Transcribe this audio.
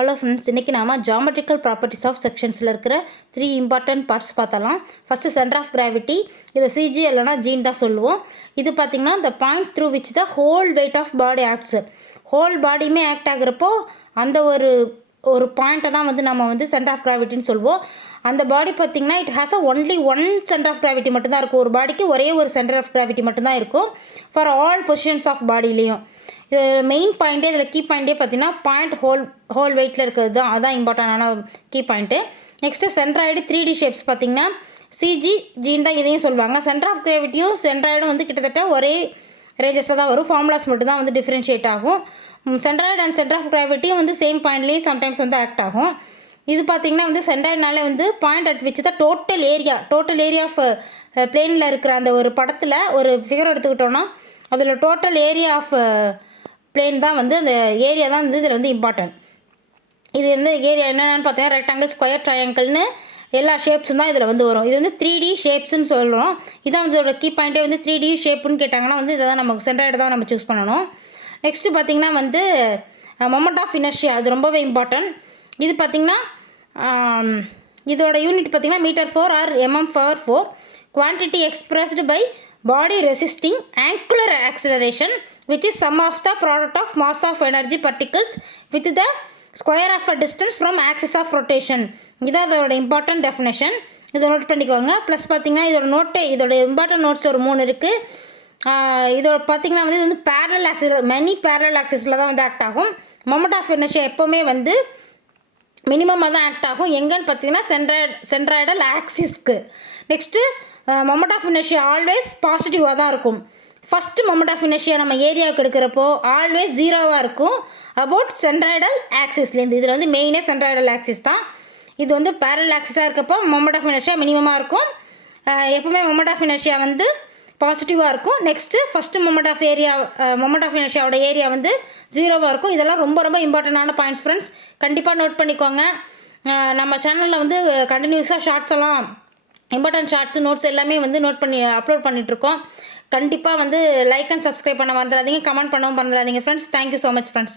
Hello friends, இன்றைக்கி நாம் geometrical properties of செக்ஷன்ஸில் இருக்கிற 3 இம்பார்ட்டன்ட் பார்ட்ஸ் பார்த்தலாம். ஃபஸ்ட்டு சென்டர் ஆஃப் கிராவிட்டி, இதை சிஜி இல்லைனா ஜீன் தான் சொல்லுவோம். இது பார்த்திங்கன்னா the point through which the whole weight of body acts. Whole பாடியுமே ஆக்ட் ஆகுறப்போ அந்த ஒரு பாயிண்ட்டை தான் நம்ம சென்டர் ஆஃப் கிராவிட்டின்னு சொல்லுவோம். அந்த பாடி பார்த்திங்கன்னா it has only one centre of gravity மட்டும்தான் இருக்கும். ஒரு பாடிக்கு ஒரே ஒரு சென்டர் ஆஃப் கிராவிட்டி மட்டும்தான் இருக்கும் ஃபார் ஆல் பொசிஷன்ஸ் ஆஃப் பாடியிலையும். இது மெயின் பாயிண்ட்டே, இதில் கீ பாயிண்ட்டே பார்த்தீங்கன்னா பாயிண்ட் ஹோல் வெயிட்டில் இருக்கிறது தான், அதான் இம்பார்ட்டண்டான key point. Next centroid 3D shapes பார்த்திங்கன்னா சிஜி ஜீன் தான் இதையும் சொல்லுவாங்க. சென்டர் ஆஃப் கிராவிட்டியும் சென்ட்ராய்டும் கிட்டத்தட்ட ஒரே ரேஞ்சஸில் தான் வரும். ஃபார்முலாஸ் மட்டும் தான் டிஃப்ரென்ஷியேட் ஆகும். சென்ட்ராய்டு அண்ட் சென்டர் ஆஃப் கிராவிட்டியும் சேம் பாயிண்ட்லேயும் சம்டைம்ஸ் ஆக்ட் ஆகும். இது பார்த்திங்கன்னா சென்ட்ராய்டுனாலே point at which the total area of பிளேனில் இருக்கிற அந்த ஒரு படத்தில் ஒரு ஃபிகர் எடுத்துக்கிட்டோன்னா அதில் டோட்டல் ஏரியா ஆஃப் பிளேன் தான் அந்த ஏரியா தான் இதில் இம்பார்ட்டன்ட். இது ஏரியா என்னென்னு பார்த்தீங்கன்னா ரெக்டாங்கிள், ஸ்கொயர், ட்ரையாங்கிள்னு எல்லா ஷேப்ஸும் தான் இதில் வரும். இது 3D ஷேப்ஸ்ன்னு சொல்கிறோம். இதான் இதோட கீ பாயிண்ட்டே 3D ஷேப்புன்னு கேட்டாங்கன்னா இதை தான் நமக்கு சென்ட்ராய்டு தான் நம்ம சூஸ் பண்ணணும். நெக்ஸ்ட்டு பார்த்திங்கன்னா மொமெண்ட் ஆஃப் இனர்ஷியா, அது ரொம்பவே இம்பார்ட்டன்ட். இது பார்த்திங்கன்னா இதோட யூனிட் பார்த்திங்கன்னா மீட்டர்/4 or mm/4. Quantity expressed by body resisting angular acceleration, which is sum of the product of mass of energy particles with the square of a distance from axis of rotation. இதான் அதோட important definition. இதை note பண்ணிக்கோங்க. Plus பார்த்திங்கன்னா இதோட important notes ஒரு 3 இருக்குது. இதோட பார்த்திங்கன்னா இது பேரலல் ஆக்சிஸ், மெனி பேரலல் ஆக்சிஸில் தான் ஆக்ட் ஆகும். மொமெண்ட் ஆஃப் இனர்ஷியா எப்போவுமே மினிமமாக தான் ஆக்ட் ஆகும். எங்கன்னு பார்த்திங்கன்னா சென்ட்ராய்டல் ஆக்சிஸ்க்கு. Next moment of inertia always பாசிட்டிவாக தான் இருக்கும். ஃபஸ்ட்டு மொமெண்ட் ஆஃப் இனர்ஷியா நம்ம ஏரியாவுக்கு எடுக்கிறப்போ ஆல்வேஸ் 0வாக இருக்கும் அபவுட் சென்ட்ராய்டல் ஆக்சிஸ்லேருந்து. இதில் மெயினே சென்ட்ராய்டல் ஆக்சிஸ் தான். இது பேரலல் ஆக்சிஸாக இருக்கப்போ மொமெண்ட் ஆஃப் இனர்ஷியா மினிமமாக இருக்கும். எப்போவுமே மொமெண்ட் ஆஃப் இனர்ஷியா பாசிட்டிவாக இருக்கும். நெக்ஸ்ட்டு ஃபஸ்ட்டு மொமெண்ட் ஆஃப் இனர்ஷியாவோட ஏரியா 0வாக இருக்கும். இதெல்லாம் ரொம்ப ரொம்ப இம்பார்ட்டண்டான பாயிண்ட்ஸ் ஃப்ரெண்ட்ஸ். கண்டிப்பாக நோட் பண்ணிக்கோங்க. நம்ம சேனலில் கண்டினியூஸாக ஷார்ட்ஸ் எல்லாம் இம்பார்ட்டன்ட் ஷார்ட்ஸ், நோட்ஸ் எல்லாமே நோட் பண்ணி அப்லோட் பண்ணிகிட்ருக்கோம். கண்டிப்பாக லைக் அண்ட் சப்ஸ்கிரைப் பண்ண மறந்துடாதீங்க, கமெண்ட் பண்ணவும் மறந்துடாதீங்க friends. Thank you so much friends.